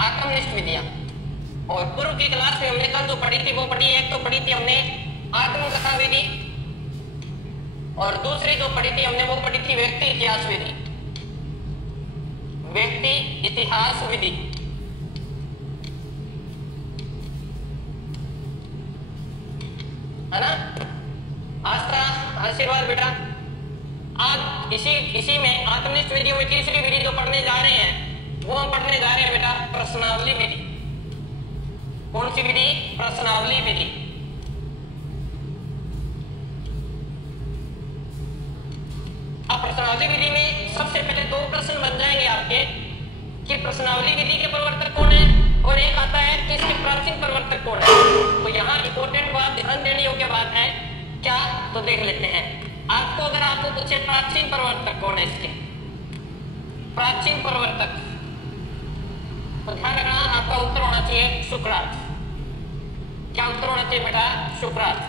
आत्मनिष्ठ विधियां। और पूर्व की क्लास में हमने कल जो पढ़ी थी वो पढ़ी, एक तो पढ़ी थी हमने आत्मकथा विधि, और दूसरी जो पढ़ी थी हमने वो पढ़ी थी व्यक्ति इतिहास विधि। व्यक्ति इतिहास विधि, है ना। आस्था आशीर्वाद बेटा। आज इसी में आत्मनिष्ठ विधि में तीसरी विधि जो पढ़ने जा रहे हैं वो हम पढ़ने जा रहे हैं बेटा प्रश्नावली विधि। कौन सी विधि? प्रश्नावली विधि। अब प्रश्नावली विधि में सबसे पहले दो प्रश्न बन जाएंगे आपके कि प्रश्नावली विधि के प्रवर्तक कौन है, और एक आता है कि इसके प्राचीन प्रवर्तक कौन है। तो यहाँ इंपॉर्टेंट बात ध्यान देने योग्य बात है क्या, तो देख लेते हैं। आपको अगर आपको पूछे प्राचीन प्रवर्तक कौन है इसके, प्राचीन प्रवर्तक, तो ध्यान रखना आपका उत्तर होना चाहिए सुकरात। क्या उत्तर होना चाहिए बेटा? सुकरात।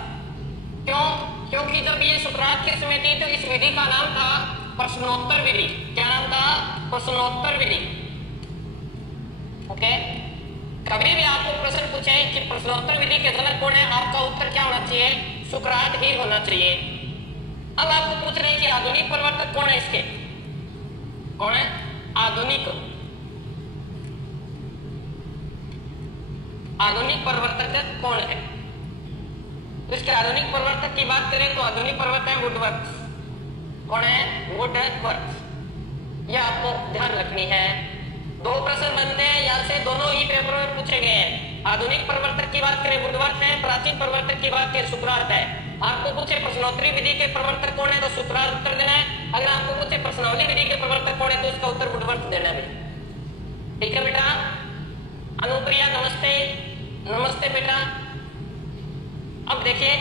क्यों? क्योंकि जब ये सुकरात की समय थी तो इस विधि का नाम था प्रश्नोत्तर विधि। क्या नाम था? प्रश्नोत्तर विधि। ओके, कभी भी आपको प्रश्न पूछे कि प्रश्नोत्तर विधि के जनक कौन है, आपका उत्तर क्या होना चाहिए? सुकरात ही होना चाहिए। अब आपको पूछ रहे हैं कि आधुनिक प्रवर्तक कौन है इसके, कौन है आधुनिक? आधुनिक प्रवर्तक कौन है? तो इसके आधुनिक प्रवर्तक की बात करें तो आधुनिक प्रवर्तक है वुडवर्थ। कौन है? वुडवर्थ। यह आपको ध्यान रखनी है। दो प्रश्न बनते हैं यहाँ से, दोनों ही पेपर में पूछे गए हैं। आधुनिक प्रवर्तक की बात करें वुडवर्थ है, प्राचीन प्रवर्तक की बात करें सुकरात है। आपको पूछे प्रश्नोत्तरी विधि के प्रवर्तक कौन है तो सुकरात उत्तर देना है। अगर आपको पूछे प्रश्नावली विधि के प्रवर्तक कौन है तो उसका उत्तर वुडवर्थ देना है। ठीक है बेटा। अनुप्रिया नमस्ते। नमस्ते बेटा। अब देखिए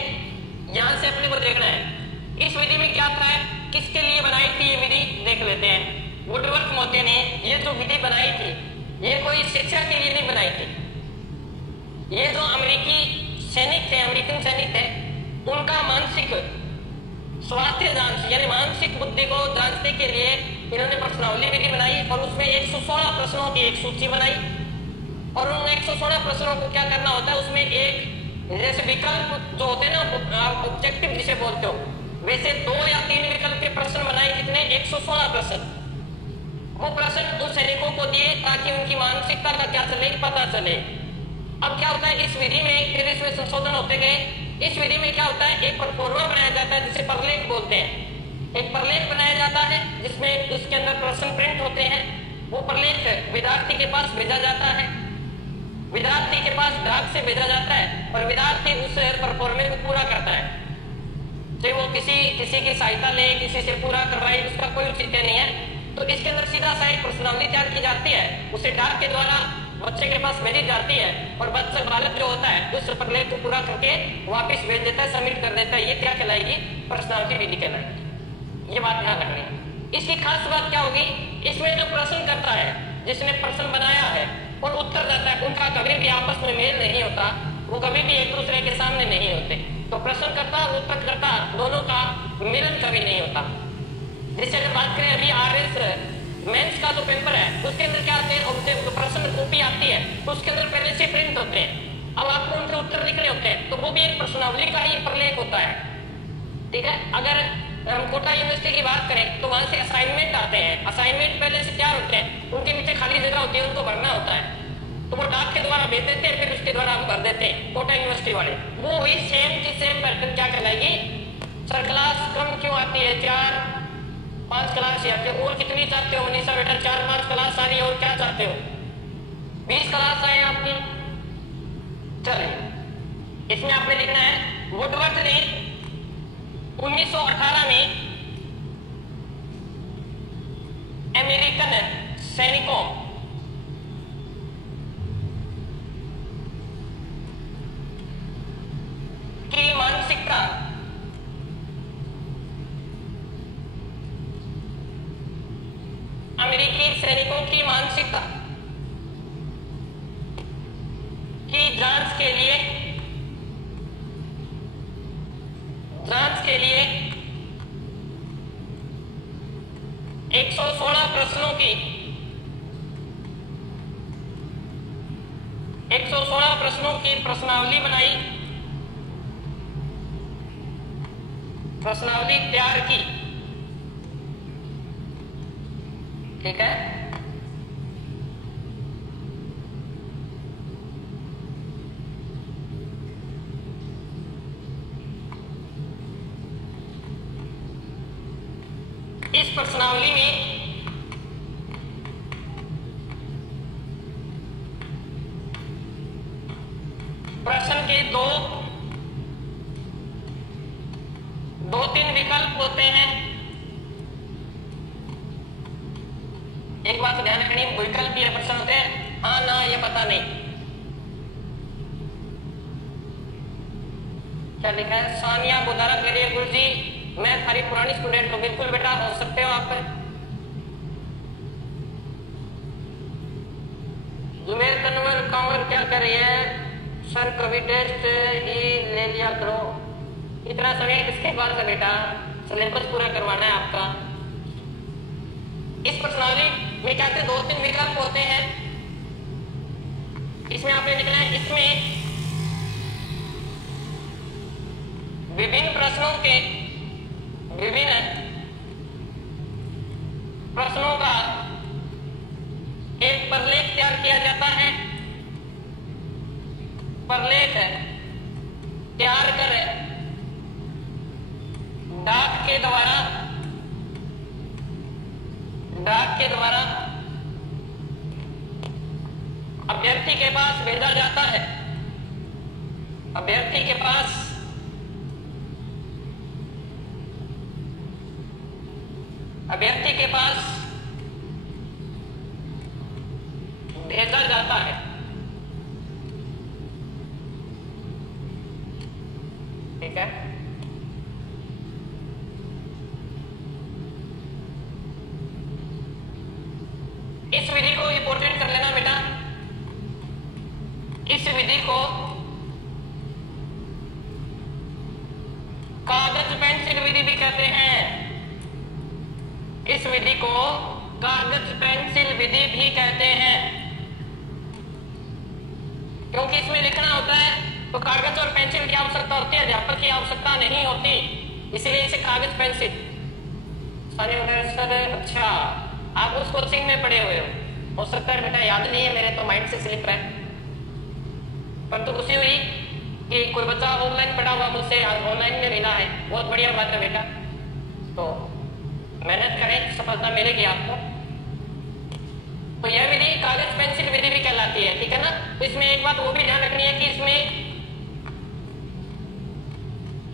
यहां से अपने को देखना है इस विधि में क्या आता है, किसके लिए बनाई थी ये विधि, देख लेते हैं। वुडवर्थ मोते ने ये जो विधि बनाई थी ये कोई शिक्षा के लिए नहीं बनाई थी। ये जो अमेरिकी सैनिक थे, अमेरिकन सैनिक थे, उनका मानसिक स्वास्थ्य जांच यानी मानसिक बुद्धि को जांचने के लिए इन्होंने प्रश्नावली विधि बनाई और उसमें 116 प्रश्नों की एक सूची बनाई। और उन 116 प्रश्नों को क्या करना होता है, उसमें एक जैसे विकल्प जो होते हैं ना, ऑब्जेक्टिव जिसे बोलते हो, वैसे 2 या 3 विकल्प के प्रश्न बनाए। कितने? 116 प्रश्न। वो प्रश्न उन सैनिकों को दिए ताकि उनकी मानसिकता का क्या चले, पता चले। अब क्या होता है इस विधि में, फिर इसमें संशोधन होते गए। इस विधि में क्या होता है, एक प्रोफार्मा बनाया जाता है जिसे प्रलेख बोलते हैं। एक प्रलेख बनाया जाता है जिसमें उसके अंदर प्रश्न प्रिंट होते हैं। वो प्रलेख विद्यार्थी के पास भेजा जाता है, विद्यार्थी के पास डाक से भेजा जाता है और विद्यार्थी उस परफॉर्मेंस को पूरा करता है। चाहे वो किसी की सहायता ले, किसी से पूरा करवाए, उसका कोई औचित्य नहीं है। तो इसके अंदर सीधा सा एक प्रश्नावली तैयार की जाती है, उसे डाक के द्वारा बच्चे के पास भेजी जाती है और बच्चा बालक जो होता है उस प्रलेख को पूरा करके वापस भेज देता है, सबमिट कर देता है। ये क्या कहलाएगी? प्रश्नावली विधि कहलाएगी। ये बात ध्यान रखनी है। इसकी खास बात क्या होगी, इसमें जो प्रश्न करता है, जिसने प्रश्न बनाया है और उत्तर देता है, उनका कभी भी आपस में मेल नहीं होता, वो कभी भी एक दूसरे के सामने नहीं होते। तो प्रश्नकर्ता और उत्तरकर्ता दोनों का मिलन कभी नहीं होता। जैसे अगर बात करें अभी RS मेंस का जो पेपर है उसके अंदर क्या आते हैं, जो प्रश्न कॉपी आती है तो उसके अंदर पहले से प्रिंट होते हैं। अब आपको उनके उत्तर दिख रहे होते हैं तो वो भी एक प्रश्नावली का ही प्रलेख होता है। ठीक है। अगर हम कोटा यूनिवर्सिटी की बात करें तो वहां से असाइनमेंट आते हैं, असाइनमेंट पहले से तैयार होते हैं, उनके नीचे खाली जगह होती है, उनको भरना होता है। तो वो डाक के द्वारा भेज देते हैं, फिर उसके द्वारा हम भर देते हैं कोटा यूनिवर्सिटी वाले। वो हुई सेम की सेम पैटर्न क्या कहलाएगी? सर क्लास कम क्यों आती है? 4-5 क्लास ही आती है। और कितनी चाहते हो मनीषा बेटा? 4-5 क्लास आ रही है, और क्या चाहते हो? 20 क्लास आए आपकी। चलिए इसमें आपने लिखना है वुडवर्थ ने 1918 में अमेरिकन सैनिकों की मानसिकता अमेरिकी सैनिकों की मानसिकता की जांच के लिए 116 प्रश्नों की प्रश्नों की प्रश्नावली बनाई, प्रश्नावली तैयार की, ठीक है। इस प्रश्नावली में प्रश्न के दो तीन विकल्प होते हैं। एक बात ध्यान रखनी, विकल्प ये प्रश्न होते हैं हाँ ना ये पता नहीं। क्या लिखा है? सानिया बुधारा कह रही है गुरुजी मैं थारी पुरानी स्टूडेंट हूँ। बिल्कुल बेटा हो सकते हो आप। जुमेर तनवर कांवर क्या कर रही है? सर कभी टेस्ट ही ले लिया करो। इतना समय किसके पास है बेटा? सिलेबस पूरा करवाना है आपका। इस प्रश्नावली में क्या कहते हैं, 2-3 विकल्प होते हैं। इसमें आपने लिखना है इसमें विभिन्न प्रश्नों के विभिन्न प्रश्नों का एक प्रलेख तैयार किया जाता है। प्रलेख तैयार कर डाक के द्वारा अभ्यर्थी के पास भेजा जाता है। अभ्यर्थी के पास भेजा जाता है। ठीक है। इस विधि को इंपोर्टेंट कर लेना बेटा। इस विधि को कागज पेंसिल विधि भी कहते हैं। इस विधि को कागज पेंसिल विधि भी कहते हैं, क्योंकि इसमें लिखना होता है तो कागज और पेंसिल की आवश्यकता होती है, अध्यापक की आवश्यकता नहीं होती, इसीलिए इसे कागज पेंसिल। सर अच्छा आप उस कोचिंग में पढ़े हुए हो सकता है बेटा याद नहीं है, मेरे तो माइंड से स्लिप है। परंतु खुशी हुई कि कोई बच्चा ऑनलाइन पढ़ा हुआ मुझसे ऑनलाइन में मिला है, बहुत बढ़िया बात है बेटा। तो मेहनत करें, सफलता मिलेगी आपको। तो यह विधि कागज पेंसिल विधि भी कहलाती है, ठीक है ना। तो इसमें एक बात वो भी ध्यान रखनी है कि इसमें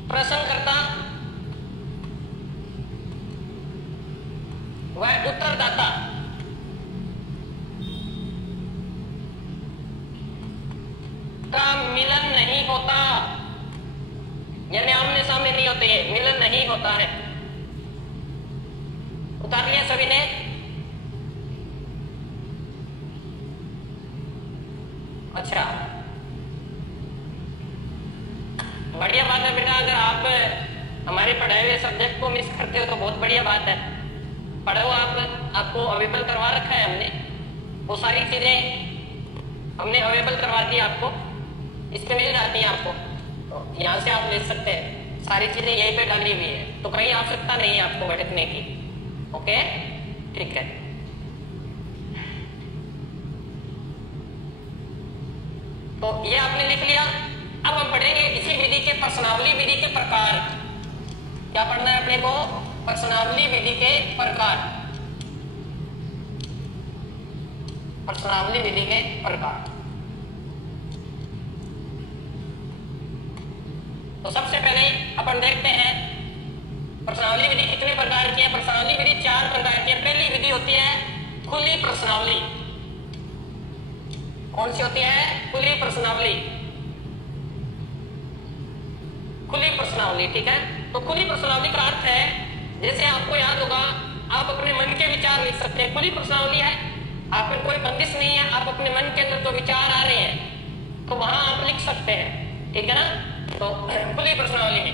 प्रश्नकर्ता वह उत्तरदाता का मिलन नहीं होता, यानी आमने सामने नहीं होते, मिलन नहीं होता है। उतार लिया सभी ने? अच्छा बढ़िया बात है बेटा। अगर आप हमारे पढ़ाए हुए सब्जेक्ट को मिस करते हो तो बहुत बढ़िया बात है। पढ़े हो आपको अवेलेबल करवा रखा है हमने, वो सारी चीजें हमने अवेलेबल करवा दी आपको, इस पे मिल जाती है आपको। तो यहाँ से आप ले सकते हैं, सारी चीजें यहीं पे डाली हुई है, तो कहीं आवश्यकता नहीं है आपको भटकने की। ओके ठीक है। तो ये आपने लिख लिया। अब हम पढ़ेंगे इसी विधि के प्रश्नावली विधि के प्रकार। क्या पढ़ना है अपने को? प्रश्नावली विधि के प्रकार। प्रश्नावली विधि के प्रकार। तो सबसे पहले अपन देखते हैं प्रश्नावली विधि कितने प्रकार की है। प्रश्नावली विधि 4 प्रकार की है। पहली विधि होती है खुली प्रश्नावली। कौन सी होती है? खुली प्रश्नावली। खुली प्रश्नावली, ठीक है। तो खुली प्रश्नावली का अर्थ है, जैसे आपको याद होगा, आप अपने मन के विचार लिख सकते हैं। खुली प्रश्नावली है, आप में कोई बंदिश नहीं है, आप अपने मन के अंदर जो विचार आ रहे हैं तो वहां आप लिख सकते हैं, ठीक है ना। तो खुली प्रश्नावली में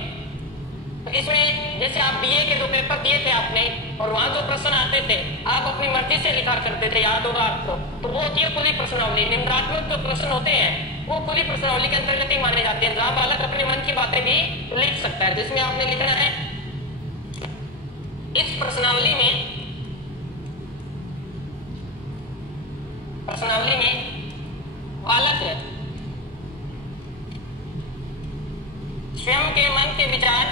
तो इसमें जैसे आप बीए के 2 पेपर दिए थे आपने और वहां जो प्रश्न आते थे आप अपनी मर्जी से लिखा करते थे, याद होगा आपको, तो वो होती है खुली प्रश्नावली। निम्नात्मक जो प्रश्न होते हैं वो खुली प्रश्नावली के अंतर्गत ही माने जाते हैं, जहां बालक अपने मन की बातें भी लिख सकता है। जिसमें आपने लिखना है इस प्रश्नावली में बालक स्वयं के मन के विचार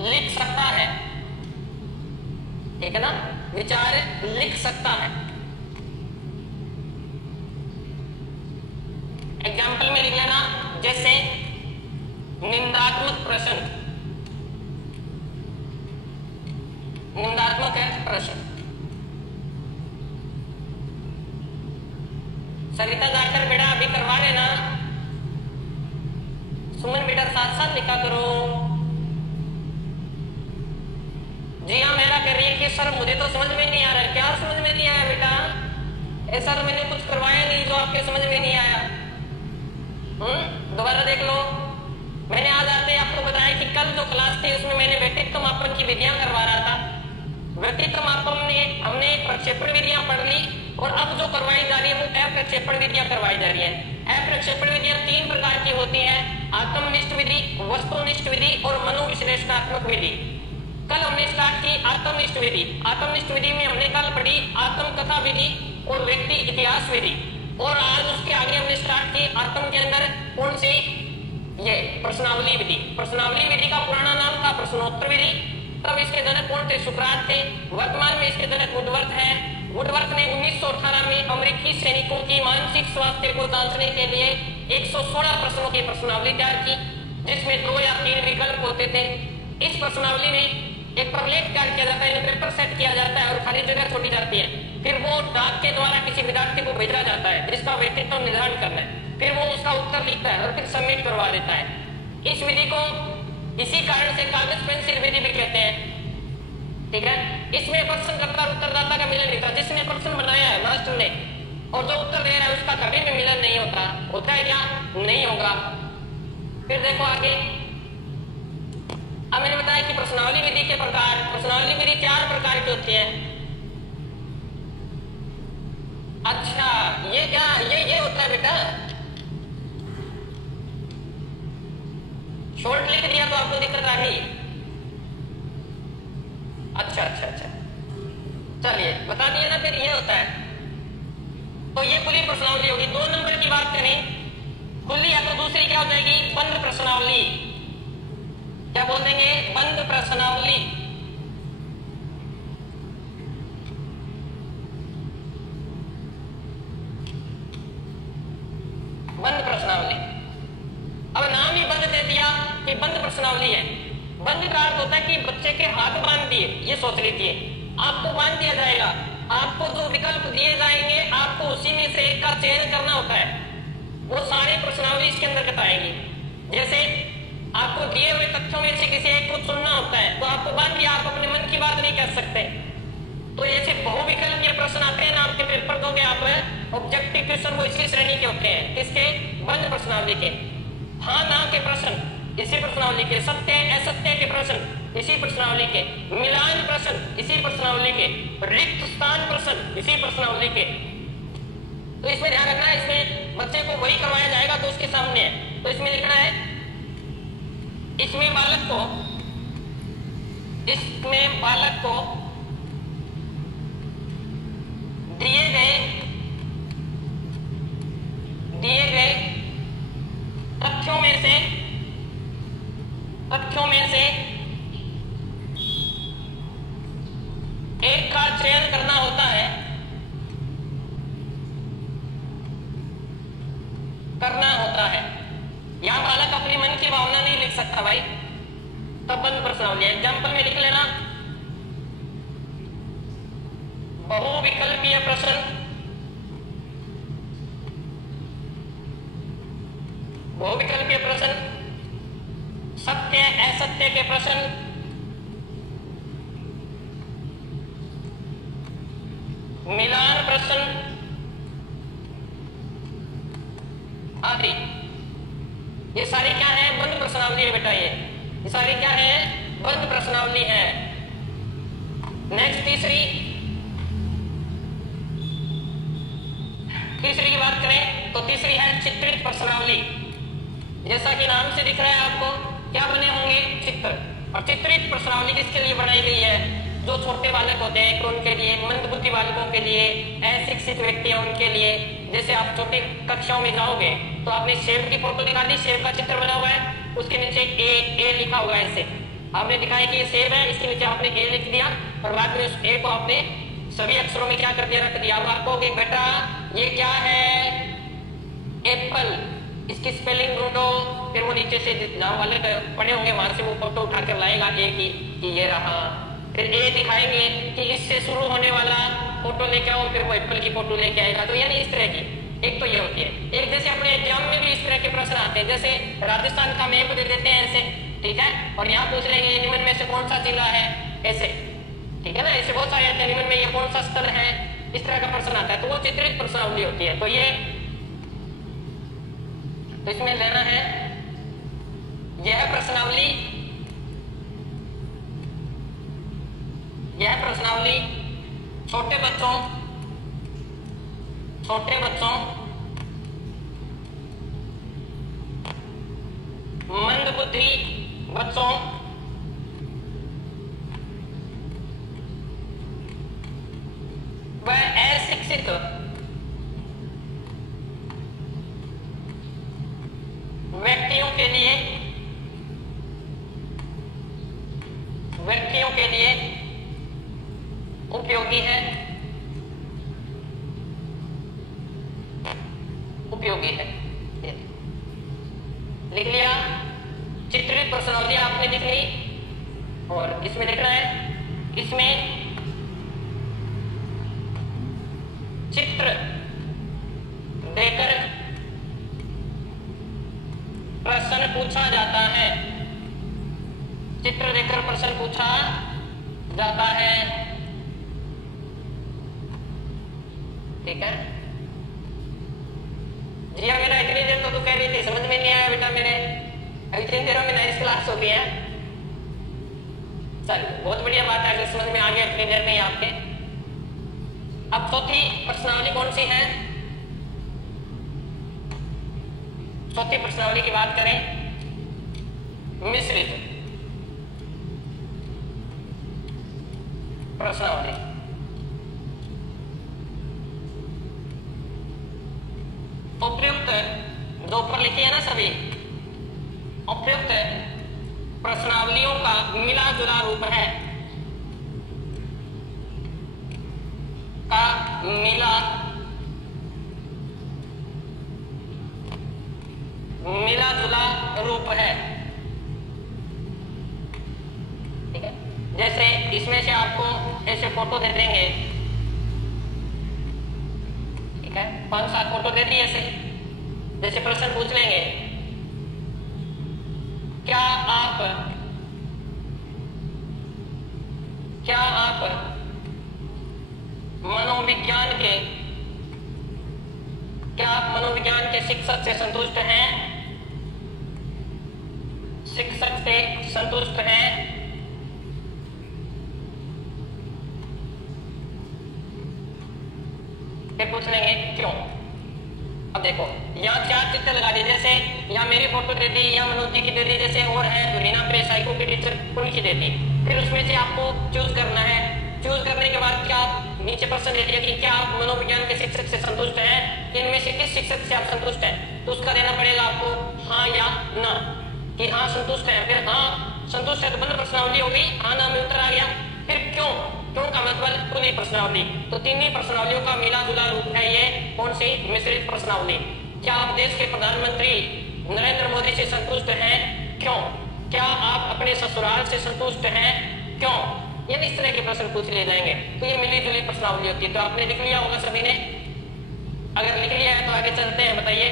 लिख सकता है, ठीक है ना, विचार लिख सकता है। एग्जाम्पल में लिख लेना, जैसे निंदात्मक प्रश्न, निंदात्मक है प्रश्न। सरिता जाकर बेटा अभी करवा लेना, सुमन बेटा साथ साथ लिखा करो। जी हाँ मेरा कह रही है कि सर मुझे तो समझ में नहीं आ रहा है। क्या समझ में नहीं आया बेटा? सर मैंने कुछ करवाया नहीं जो आपके समझ में नहीं आया। दोबारा देख लो। मैंने आज आते ही आपको बताया कि कल जो क्लास थी उसमें मैंने व्यक्तित्व मापन की विधियां करवा रहा था। व्यक्तित्व मापन में हमने प्रक्षेपण विधियां पढ़ ली और अब जो करवाई जा रही है वो अप्रक्षेपण विधियां करवाई जा रही है। अप्रक्षेपण विधियां 3 प्रकार की होती हैं, आत्मनिष्ठ विधि, वस्तुनिष्ठ विधि और मनोविश्लेषणात्मक विधि। कल हमने स्टार्ट की आत्मनिष्ठ विधि। आत्मनिष्ठ विधि में हमने कल पढ़ी आत्मकथा विधि और व्यक्ति इतिहास विधि, और आज उसके आगे हमने स्टार्ट की आत्म के अंदर कौन सी, ये प्रश्नावली विधि। प्रश्नावली विधि का पुराना नाम था प्रश्नोत्तर विधि। तब इसके जनक कौन थे? सुकरात थे। वर्तमान में इसके जनक वुडवर्थ हैं। वुडवर्थ ने 1918 में अमेरिकी सैनिकों की मानसिक स्वास्थ्य को जांचने के लिए 116 प्रश्नों की प्रश्नावली तैयार की, जिसमें 2 या 3 विकल्प होते थे। इस प्रश्नावली में एक प्रलेख तैयार किया जाता है, पेपर सेट किया जाता है और खाली जगह छोड़ी जाती है। फिर वो डाक के द्वारा किसी विद्यार्थी को भेजा जाता है जिसका व्यक्तित्व निर्धारण करना है। फिर वो उसका उत्तर लिखता है और फिर सबमिट करवा देता है। इस विधि को इसी कारण से कागज पेंसिल विधि भी कहते हैं, ठीक है। इसमें प्रश्नकर्ता और उत्तरदाता का मिलन होता है। जिसने प्रश्न बनाया है मास्टर ने और जो उत्तर दे रहा है उसका कभी भी मिलन नहीं होता। होता है क्या? नहीं होगा। फिर देखो आगे, अब मैंने बताया कि प्रश्नावली विधि के प्रकार। प्रश्नावली विधि 4 प्रकार की होती है। अच्छा ये क्या, ये होता है बेटा, शॉर्ट लिख दिया तो आपको दिक्कत आ गई। अच्छा, चलिए बता दिया ना। फिर ये होता है, तो ये खुली प्रश्नावली होगी। 2 नंबर की बात करें, खुली या तो दूसरी क्या हो जाएगी? बंद प्रश्नावली। क्या बोल देंगे? बंद प्रश्नावली। बंद प्रश्नावली। अब नाम ही बंद दे दिया कि बंद प्रश्नावली है। बंद का अर्थ होता है कि बच्चे के हाथ बांध दिए। ये सोच लीजिए, आपको बांध दिया जाएगा, आपको जो विकल्प दिए जाएंगे आपको उसी में से एक का चयन करना होता है। वो सारे प्रश्नावली इसके अंदर बताएंगे। जैसे आपको दिए हुए तथ्यों में से किसी एक को चुनना होता है, तो आपको बांध दिया, आप अपने मन की बात नहीं कह सकते। तो ऐसे बहुविकल्पीय प्रश्न आते हैं ना, आपके पेपर दोगे आप, ऑब्जेक्टिव क्वेश्चन वो इसी श्रेणी के होते हैं। किसके? बंद प्रश्नावली के। हाँ ना के प्रश्न इसी प्रश्नावली के, सत्य असत्य के प्रश्न इसी प्रश्नावली के, मिलान प्रश्न इसी प्रश्नावली के, रिक्त स्थान प्रश्न इसी प्रश्नावली के। तो इसमें ध्यान रखना है, इसमें बच्चे को वही करवाया जाएगा तो उसके सामने है। तो इसमें लिखना है, इसमें बालक को दिए गए तथ्यों में से एक का चयन करना होता है, यहां बालक अपनी मन की भावना नहीं लिख सकता भाई, तब बंद प्रश्नावली। एग्जाम्पल में लिख लेना, बहुविकल्पीय प्रश्न, बहुविकल्पीय प्रश्न, सत्य असत्य के प्रश्न, मिलान प्रश्न, बेटा, ये सारी क्या है, बंद प्रश्नावली है। नेक्स्ट तीसरी की बात करें तो तीसरी है चित्रित प्रश्नावली। जैसा कि नाम से दिख रहा है आपको, क्या बने होंगे, चित्र। और चित्रित प्रश्नावली किसके लिए बनाई गई है, जो छोटे बालक होते हैं तो उनके लिए, मंदबुद्धि बालकों के लिए, अशिक्षित व्यक्ति हैं उनके लिए। जैसे आप छोटी कक्षाओं में जाओगे तो आपने सेब की फोटो दिखा दी, सेब का चित्र बना हुआ है, उसके नीचे ए लिखा हुआ है। ऐसे आपने दिखाया कि ये सेब है, इसके नीचे आपने ए लिख दिया और बाद में उस ए को आपने सभी अक्षरों में क्या कर दिया, रख दिया। अब आपको बेटा ये क्या है, एप्पल, इसकी स्पेलिंग ढूंढो। फिर वो नीचे से जहां वाले पड़े होंगे वहां से वो फोटो उठाकर लाएगा ए की, कि ये रहा। फिर ए दिखाएंगे कि इससे शुरू होने वाला फोटो लेके आओ, फिर वो एप्पल की फोटो लेके आएगा। तो यानी इस तरह की एक तो ये होती है। एक जैसे अपने एग्जाम में भी इस तरह के प्रश्न आते हैं, जैसे राजस्थान का मैप दे देते हैं ऐसे, ठीक है, और यहाँ पूछ लेंगे निम्न में से कौन सा जिला है, ऐसे, ठीक है ना, ऐसे बहुत सारे आते हैं, निम्न में ये कौन सा स्थल है, इस तरह का प्रश्न आता है। तो वो चित्रित प्रश्नावली होती है। तो ये तो इसमें लेना है यह प्रश्नावली छोटे बच्चों मंदबुद्धि बच्चों व अशिक्षित व्यक्तियों के लिए उपयोगी है। लिख लिया, चित्रित प्रश्नावली आपने लिख ली। और इसमें लिखना है, इसमें चित्र देकर प्रश्न पूछा जाता है। चित्र देकर प्रश्न पूछा जाता है, ठीक है। जिया मेरा इतनी देर तो तू कह रही थी समझ में नहीं आया बेटा मेरे, अभी 3 देरों में 9 क्लास हो गई है। चल बहुत बढ़िया बात है, अगर समझ में आ गया इतनी देर में ही आपके। अब चौथी प्रश्नावली कौन सी है, चौथी प्रश्नावली की बात करें, मिश्रित प्रश्नावली। उपयुक्त जो ऊपर लिखी है ना सभी, उपयुक्त प्रश्नावलियों का मिला जुला रूप है, का मिला जुला रूप है, ठीक है। जैसे इसमें से आपको ऐसे फोटो दे देंगे, ठीक है, 5-7 फोटो दे दी ऐसे, जैसे प्रश्न पूछ लेंगे, क्या आप मनोविज्ञान के शिक्षक से संतुष्ट हैं? फिर पूछ लेंगे क्यों। अब देखो यहाँ 4 चित्र लगा दिए, जैसे यहाँ मेरी फोटो दे दी, यहाँ मनोज जी की दे दी, जैसे और है तो रीना प्रे साइको की टीचर उनकी दे दी। फिर उसमें से आपको चूज करना है। चूज करने के बाद क्या आप नीचे प्रश्न दे दिया कि क्या आप मनोविज्ञान के शिक्षक से संतुष्ट हैं, इनमें से किस शिक्षक से आप संतुष्ट हैं, तो उसका देना पड़ेगा आपको हाँ या ना, कि हाँ संतुष्ट है। फिर हाँ संतुष्ट है तो बंद प्रश्नावली हो गई, हाँ ना में उत्तर आ गया। फिर क्यों का मतलब खुली प्रश्नावली। तो तीनों प्रश्नावलियों का मिला जुला रूप है ये कौन सी, मिश्रित प्रश्नावली। क्या आप देश के प्रधानमंत्री नरेंद्र मोदी से संतुष्ट हैं? क्यों? क्या आप अपने ससुराल से संतुष्ट हैं? क्यों? यानी इस तरह के प्रश्न पूछ लिए जाएंगे। तो ये मिली जुली प्रश्नावली होती है। तो आपने लिख लिया होगा सभी ने, अगर लिख लिया है तो आगे चलते हैं, बताइए।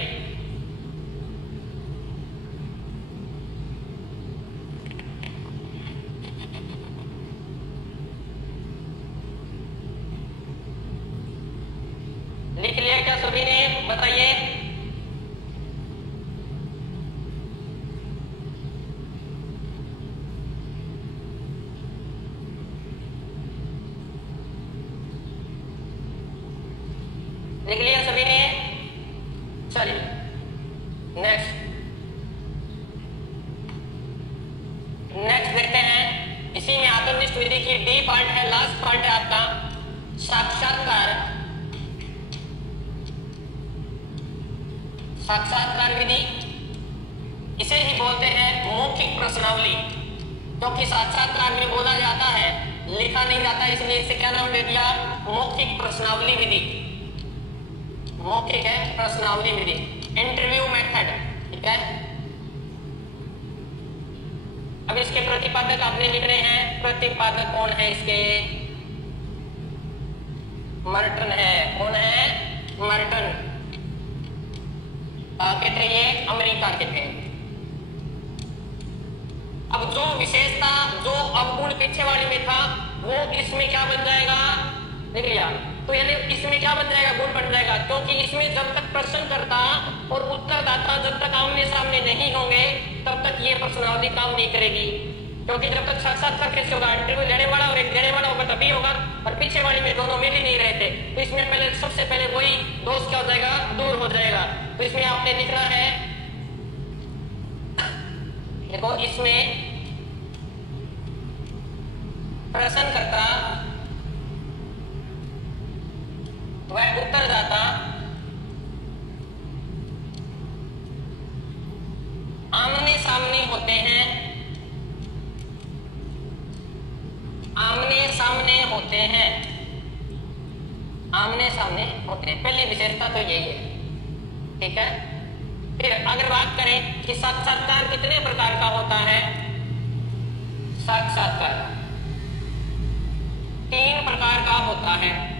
लिख लिया क्या सभी ने, बताइए। लिख लिया सभी ने? चलिए नेक्स्ट देखते हैं। इसी में आत्मनिष्ठ विधि की डी पार्ट है, लास्ट पार्ट है आपका साक्षात्कार विधि। इसे ही बोलते हैं मौखिक प्रश्नावली, क्योंकि साक्षात्कार में बोला जाता है, लिखा नहीं जाता, इसलिए इसे क्या नाम दे दिया? मौखिक प्रश्नावली विधि। मौखिक है प्रश्नावली विधि, इंटरव्यू मेथड। ठीक है, अब इसके प्रतिपादक आपने लिखने हैं। प्रतिपादक कौन है इसके? मर्टन है। कौन है? मर्टन। कहते हैं ये अमेरिका के थे। अब जो विशेषता, जो अवगुण पीछे वाली में था, वो इसमें क्या बन जाएगा? लिख लिया। तो यानी इसमें क्या बन जाएगा? गुण बन जाएगा, क्योंकि इसमें जब तक प्रश्नकर्ता और उत्तरदाता जब तक आमने सामने नहीं होंगे तब तक ये प्रश्नावली काम नहीं करेगी। क्योंकि जब तक साक्षात्कार कैसे होगा? इंटरव्यू लेने वाला और एक देने वाला होगा तभी होगा, और पीछे वाली में दोनों मिल ही नहीं रहे थे। तो इसमें पहले सबसे पहले वही दोष क्या हो जाएगा? दूर हो जाएगा। तो इसमें आपने लिखना है, देखो इसमें प्रश्नकर्ता वह उत्तरदाता आमने सामने होते हैं, आमने सामने होते हैं, आमने सामने होते हैं। पहली विशेषता तो यही है। ठीक है, फिर अगर बात करें कि साक्षात्कार कितने प्रकार का होता है? साक्षात्कार 3 प्रकार का होता है।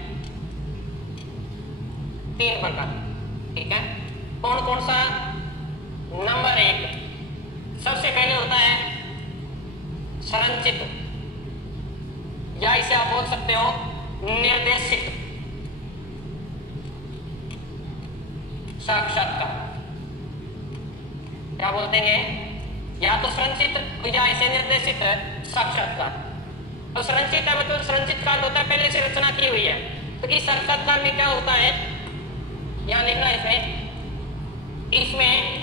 3 प्रकार। ठीक है, कौन कौन सा? नंबर 1, सबसे पहले होता है संरचित, या इसे आप बोल सकते हो निर्देशित साक्षात्कार। क्या बोलते हैं? या तो संरचित या इसे निर्देशित साक्षात्कार। तो संरचित है मतलब संरचित का होता है पहले से रचना की हुई है। तो इस साक्षात्कार में क्या होता है? यहां लिखना इसमें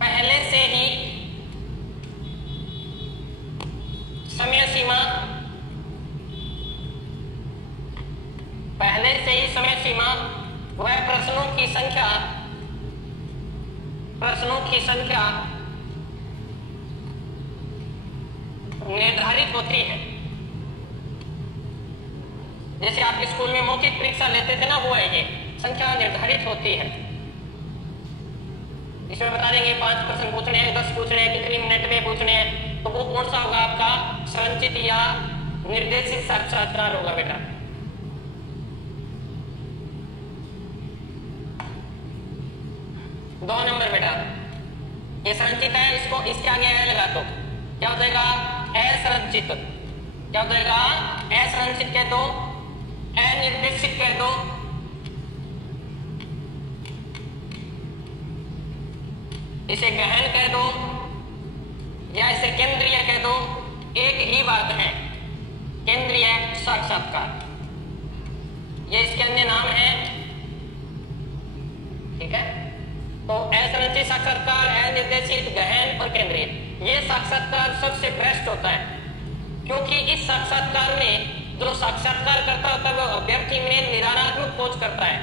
पहले से ही समय सीमा, पहले से ही समय सीमा वह प्रश्नों की संख्या निर्धारित होती है। जैसे आप स्कूल में मौखिक परीक्षा लेते थे ना, वो है ये संख्या निर्धारित होती है। इसमें बता देंगे 5 प्रश्न पूछने हैं, 10 पूछने हैं, कितनी मिनट में पूछने हैं। तो वो कौन सा होगा आपका? संरचित या निर्देशित साक्षात्कार होगा बेटा। दो नंबर बेटा, ये संरचित है, इसको इसके आगे है लगा दो, क्या हो जाएगा? असंरचित। क्या हो जाएगा? असंरचित कह दो, अनिर्देशित कह दो, इसे गहन कह दो, या इसे केंद्रीय कह दो। एक ही बात है, केंद्रीय साक्षात्कार, ये इसके अन्य नाम है। ठीक है, तो असंरचित साक्षात्कार, अनिर्देशित, गहन और केंद्रीय, ये साक्षात्कार सबसे बेस्ट होता है। क्योंकि इस साक्षात्कार में जो साक्षात्कार करता होता है वो अभ्यर्थी में निदानात्मक खोज करता है।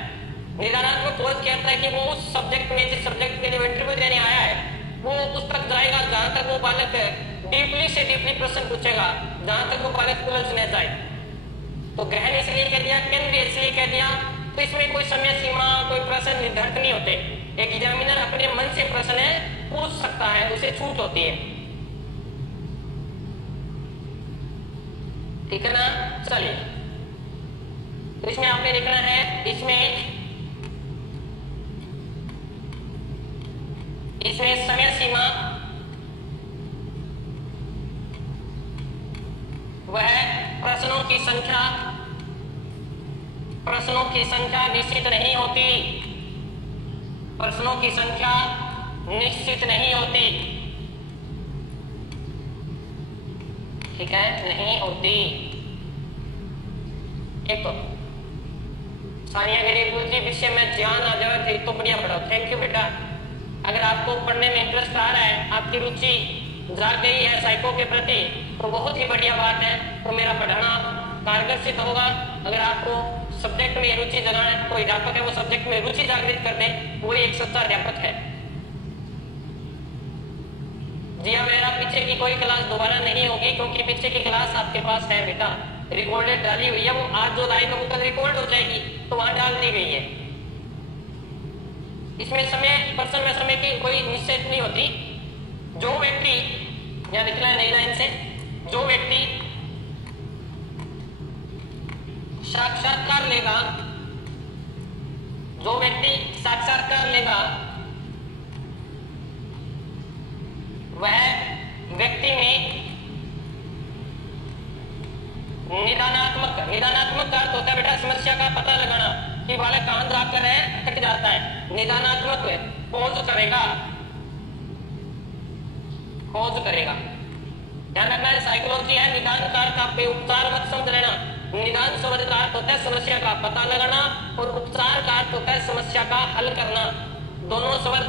निदानात्मक खोज कहता है कि वो उस सब्जेक्ट में, जिस सब्जेक्ट के लिए इंटरव्यू देने आया है, वो उस तक जाएगा जहां तक वो बालक डीपली से डीपली प्रश्न पूछेगा, जहां तक वो बालक उलझ न जाए। तो गहन इसलिए कह दिया, केंद्रीय इसलिए कह दिया। तो इसमें कोई समय सीमा, कोई प्रश्न निर्धारित नहीं होते। एक एग्जामिनर अपने मन से प्रश्न पूछ सकता है, उसे छूट होती है। ठीक है ना? चलिए, तो इसमें आपने लिखना है, इसमें समय सीमा वह प्रश्नों की संख्या निश्चित नहीं होती। प्रश्नों की संख्या निश्चित नहीं होती। ठीक है, नहीं होती। एक तो सानिया गिरी गुरुजी विषय में ध्यान आ जाए फिर तो बढ़िया पढ़ो। थैंक यू बेटा। अगर आपको पढ़ने में इंटरेस्ट आ रहा है, आपकी रुचि जाग गई है साइको के प्रति, तो बहुत ही बढ़िया बात है। तो मेरा पढ़ाना कारगर सिद्ध होगा। अगर आपको सब्जेक्ट में रुचि जगाना है, कोई अध्यापक है वो सब्जेक्ट में रुचि जागृत कर दे, वही एक सच्चा अध्यापक है। जी हाँ, मेरा पीछे की कोई क्लास दोबारा नहीं होगी, क्योंकि पीछे की क्लास आपके पास है बेटा, रिकॉर्डेड डाली हुई है। वो आज जो लाइव है वो कल रिकॉर्ड हो जाएगी, तो वहां डाल दी गई है। इसमें समय पर्सन में समय की कोई निश्चित नहीं होती। जो व्यक्ति, यहाँ निकला है नई लाइन से, जो व्यक्ति साक्षात्कार लेगा, जो व्यक्ति साक्षात्कार लेगा, वह व्यक्ति में निदानात्मक का अर्थ होता है बेटा समस्या का पता लगाना कि बालक कहां जाकर है अटक जाता है। निदानात्मक खोज करेगा, खोज करेगा। ध्यान रखना है, साइकोलॉजी है। निदान का अर्थ आप उपचार मत समझ लेना। निदान शब्द का अर्थ होता है समस्या का पता लगाना, और उपचार का अर्थ होता है समस्या का हल करना। दोनों शब्द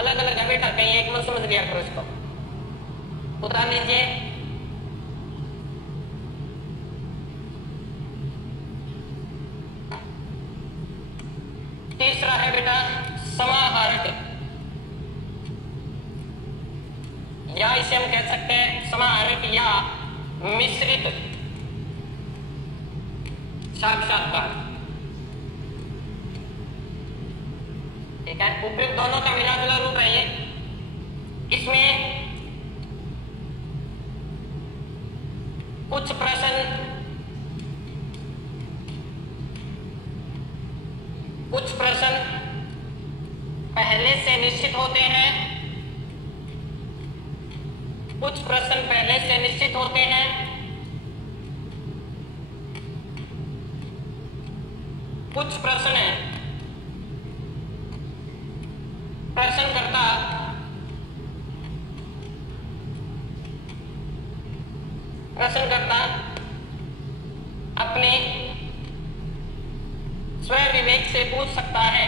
अलग अलग है बेटा, कहीं एक मत समझ लिया करो इसको। उतार लीजिए। तीसरा है बेटा समाहारक, या इसे हम कह सकते हैं समाहारक या मिश्रित साक्षात्कार। ठीक है, उपयुक्त दोनों का मिला जुला रूप है ये। इसमें कुछ प्रश्न पहले से निश्चित होते हैं, कुछ प्रश्न पहले से निश्चित होते हैं, कुछ प्रश्नकर्ता अपने स्वयं विवेक से पूछ सकता है,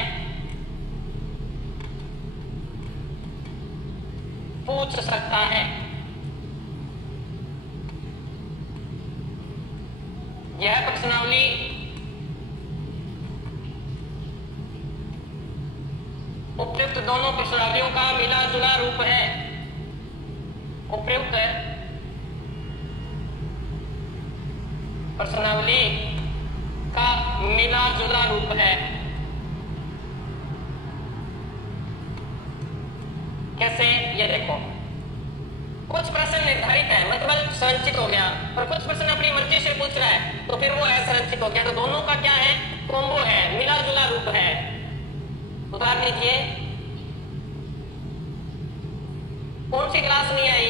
यह प्रश्नावली उपयुक्त दोनों प्रश्नावलियों का मिला जुला रूप है। उपयुक्त प्रश्नावली का मिला जुला रूप है। कैसे, ये देखो, कुछ प्रश्न निर्धारित है मतलब संरचित हो गया, और कुछ प्रश्न अपनी मर्जी से पूछ रहा है तो फिर वो असंरचित हो गया। तो दोनों का क्या है, कॉम्बो है, मिला जुला रूप है। उतार लीजिए। कौन सी क्लास नहीं आई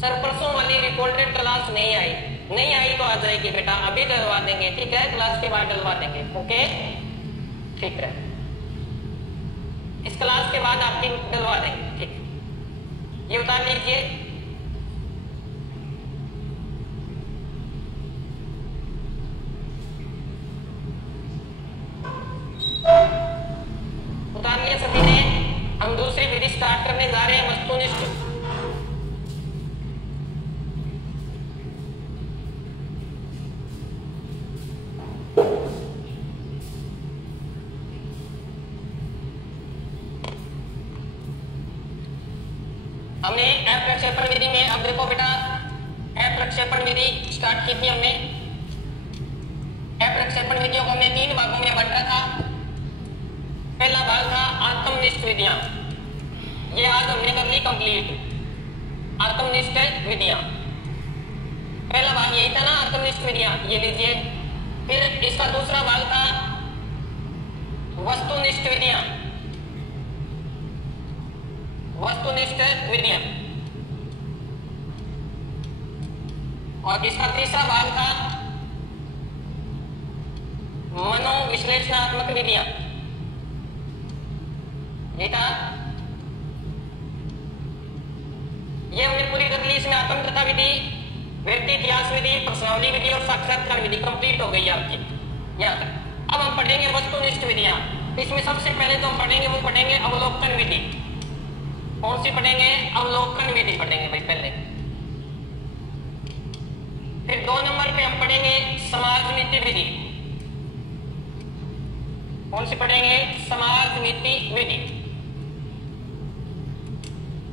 सर? परसों वाली रिकॉर्डेड क्लास नहीं आई। नहीं आई तो आ जाएगी बेटा, अभी डलवा देंगे। ठीक है, क्लास के बाद डलवा देंगे। ओके, ठीक है, इस क्लास के बाद आपकी डलवा देंगे। ठीक, ये उतार लीजिए। उतार लिया सभी ने। हम दूसरी विधि स्टार्ट करने जा रहे हैं, वस्तुनिष्ठ। हमने प्रक्षेपण विधि में, अब देखो बेटा, प्रक्षेपण विधि स्टार्ट की थी हमने। प्रक्षेपण विधियों को हमने 3 भागों में बांटा था। पहला भाग था आत्मनिष्ठ विधियां, ये आज हमने कर ली कंप्लीट। आत्मनिष्ठ विधियां, पहला भाग यही था ना, आत्मनिष्ठ विधियां, ये लीजिए। फिर इसका दूसरा भाग था वस्तुनिष्ठ विधियां, वस्तुनिष्ठ विधियां, और इसका तीसरा भाग था मनोविश्लेषणात्मक विधियां। ये था, ये हमने पूरी कर ली। इसमें आत्मकथा विधि, व्यक्ति इतिहास विधि, प्रश्नावली विधि और साक्षात्कार विधि कंप्लीट हो गई आपकी यहाँ तक। अब हम पढ़ेंगे वस्तुनिष्ठ विधियां। इसमें सबसे पहले तो हम पढ़ेंगे वो पढ़ेंगे अवलोकन विधि। कौन सी पढ़ेंगे? अवलोकन विधि पढ़ेंगे भाई पहले। फिर 2 नंबर पे हम पढ़ेंगे समाजनीति विधि। कौन सी पढ़ेंगे? समाजनीति विधि।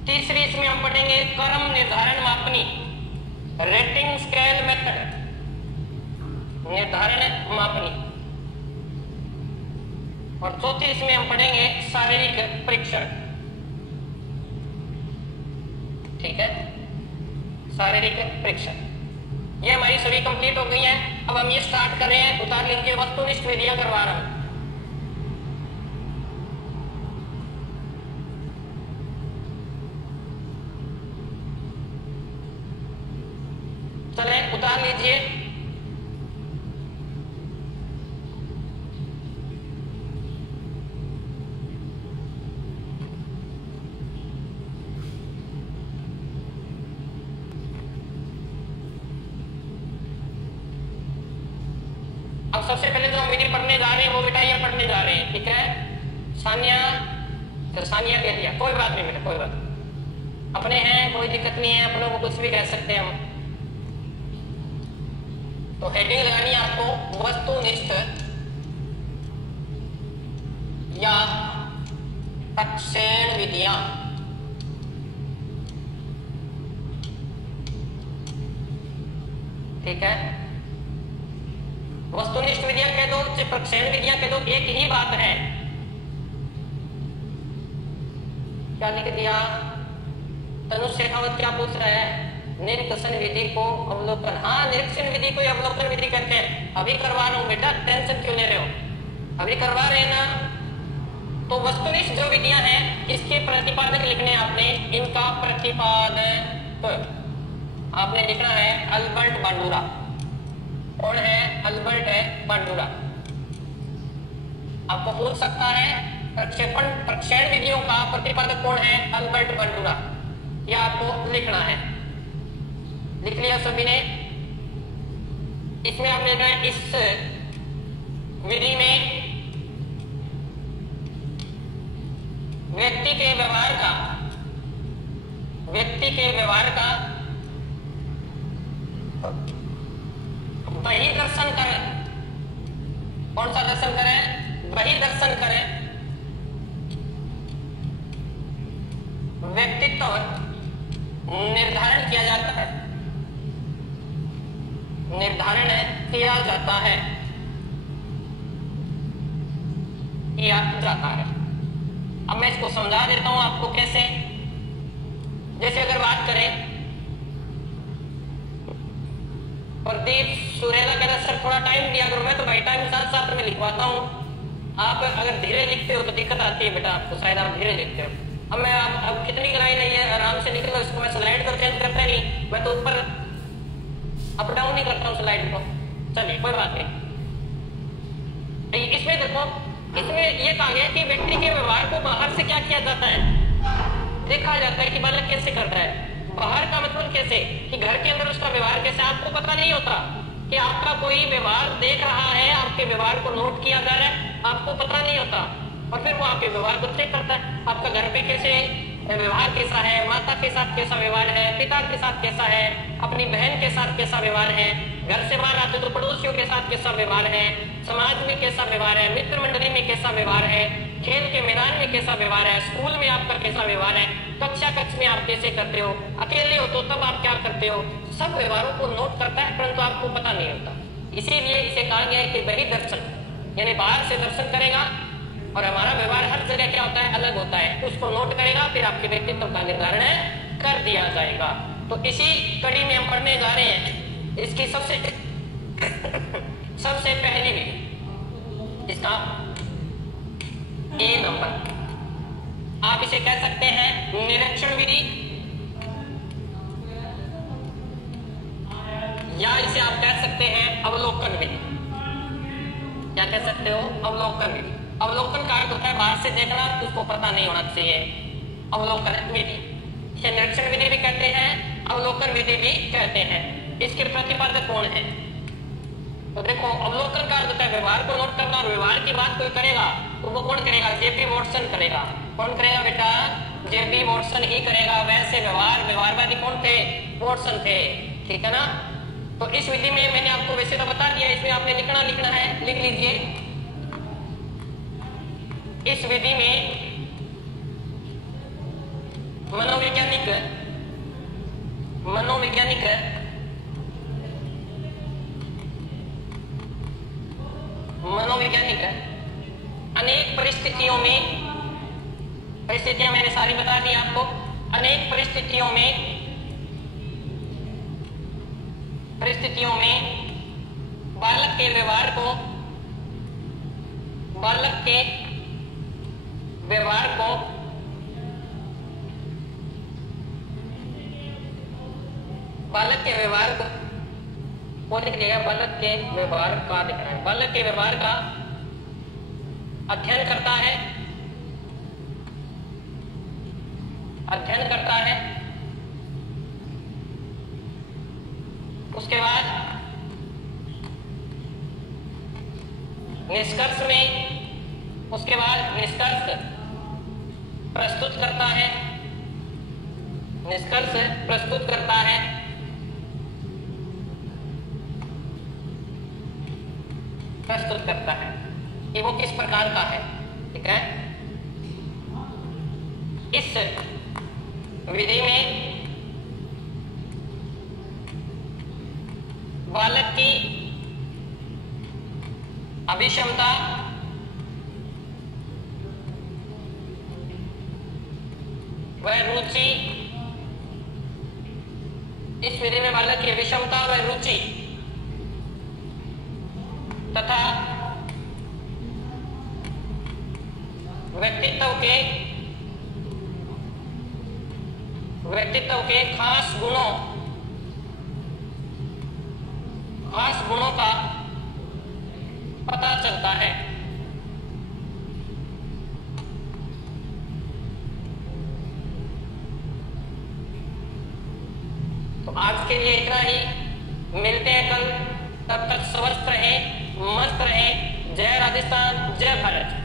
तीसरी इसमें हम पढ़ेंगे क्रम निर्धारण मापनी, रेटिंग स्केल मेथड, निर्धारण मापनी। और चौथी इसमें हम पढ़ेंगे शारीरिक परीक्षण। ठीक है, शारीरिक परीक्षण। ये हमारी सभी कंप्लीट हो गई है। अब हम ये स्टार्ट कर रहे हैं, उतार लीजिए, वस्तुनिष्ठ विधियां करवा रहा हूं। चले उतार लीजिए। अब सबसे पहले जो हम विधि पढ़ने जा रहे हैं वो बेटा ये पढ़ने जा रहे हैं। ठीक है, सानिया, तो सानिया कह दिया, कोई बात नहीं बेटा, कोई बात, अपने हैं, कोई दिक्कत नहीं है, अपनों को कुछ भी कह सकते हैं हम। तो हेडिंग लगानी है आपको वस्तुनिष्ठ या प्रक्षेण विधियां। ठीक है, वस्तुनिष्ठ विधियां कह दो चाहे प्रक्षेण विधियां कह दो, एक ही बात है। क्या लिख दिया? तनुष शेखावत क्या पूछ रहा है? निरीक्षण विधि को अवलोकन। हाँ, निरीक्षण विधि को अवलोकन विधि करते हैं। अभी करवा रहा हूं बेटा, टेंशन क्यों ले रहे हो? अभी करवा रहे हैं ना। तो वस्तुनिष्ठ जो विधियां हैं, इसके प्रतिपादक लिखने आपने, इनका प्रतिपादक आपने लिखना है अल्बर्ट बांडुरा। कौन है? अल्बर्ट है बांडुरा। आपको पूछ सकता है प्रक्षेण विधियों का प्रतिपादक कौन है? अल्बर्ट बांडुरा। यह आपको लिखना है। लिख लिया सभी ने? इसमें आप लिखना है इस विधि में व्यक्ति के व्यवहार का वही दर्शन करें। कौन सा दर्शन करें? वही दर्शन करें। व्यक्तित्व निर्धारण किया जाता है, निर्धारण किया जाता है, किया जाता है। अब मैं इसको समझा देता हूं आपको कैसे। जैसे अगर बात करें, प्रदीप सुरेला कह रहा सर थोड़ा टाइम दिया करो। मैं तो भाई टाइम साथ साथ में लिखवाता हूँ। आप अगर धीरे लिखते हो तो दिक्कत आती है बेटा आपको, शायद आप धीरे लिखते हो। अब मैं अब कितनी लाइन नहीं है, आराम से लिख लो इसको। मैं स्लाइड को चेंज करता नहीं, मैं तो ऊपर अप डाउन नहीं करता हूँ स्लाइड को। चलिए कोई बात नहीं। इसमें देखो, इसमें ये कहा गया कि व्यक्ति के व्यवहार को बाहर से क्या किया जाता है? देखा जाता है कि बालक कैसे करता है। बाहर का मतलब कैसे? कि घर के अंदर उसका व्यवहार कैसे, आपको पता नहीं होता कि आपका कोई व्यवहार देख रहा है, आपके व्यवहार को नोट किया जा रहा है, आपको पता नहीं होता। और फिर वो आपके व्यवहार को चेक करता है। आपका घर पे कैसे व्यवहार कैसा है, माता के साथ कैसा व्यवहार है, पिता के साथ कैसा है, अपनी बहन के साथ कैसा व्यवहार है, घर से बाहर आते तो पड़ोसियों के साथ कैसा व्यवहार है, समाज में कैसा व्यवहार है, मित्र मंडली में कैसा व्यवहार है, खेल के मैदान में कैसा व्यवहार है, स्कूल में आपका कैसा व्यवहार है, कक्षा कक्ष में आप कैसे करते हो, अकेले हो तो तब आप क्या करते हो। सब व्यवहारों को नोट करता है, परंतु आपको पता नहीं होता। इसीलिए इसे कहा गया है कि वही दर्शन, यानी बाहर से दर्शन करेगा और हमारा व्यवहार हर जगह क्या होता है? अलग होता है। उसको नोट करेगा, फिर आपके व्यक्तित्व का निर्धारण कर दिया जाएगा। तो इसी कड़ी में हम पढ़ने जा रहे हैं। इसकी सबसे पहली विधि, इसका ए नंबर, आप इसे कह सकते हैं निरीक्षण विधि, या इसे आप कह सकते हैं अवलोकन विधि। क्या कह सकते हो? अवलोकन विधि। अवलोकन का अर्थ होता है बाहर से देखना, उसको पता नहीं होना चाहिए। अवलोकन विधि, इसे निरीक्षण विधि भी कहते हैं, अवलोकन विधि भी कहते हैं। इसके प्रतिपादक कौन है? तो देखो, अवलोकन का अर्थ होता है व्यवहार को नोट करना और व्यवहार की बात कोई करेगा तो वो कौन करेगा? जेपी वॉटसन करेगा। कौन करेगा बेटा? जेपी वॉटसन ही करेगा। वैसे व्यवहारवादी कौन थे? वॉटसन थे। ठीक है ना? तो इस विधि में मैंने आपको वैसे तो बता दिया, इसमें आपने लिखना है, लिख लीजिए। इस विधि में मनोवैज्ञानिक अनेक परिस्थितियों मैंने सारी बता दी आपको। अनेक परिस्थितियों में बालक के व्यवहार को लिख देगा। बालक के व्यवहार का दिख रहा है। बालक के व्यवहार का अध्ययन करता है। उसके बाद निष्कर्ष प्रस्तुत करता है। कि वो किस प्रकार का है। ठीक है? इस विधि में बालक की अभिक्षमता व रुचि, इस विधि में बालक की अभिक्षमता व रुचि तथा व्यक्तित्व के खास गुणों का पता चलता है। तो आज के लिए इतना ही। मिलते हैं कल। तब तक स्वस्थ रहें, मस्त रहें। जय राजस्थान, जय भारत।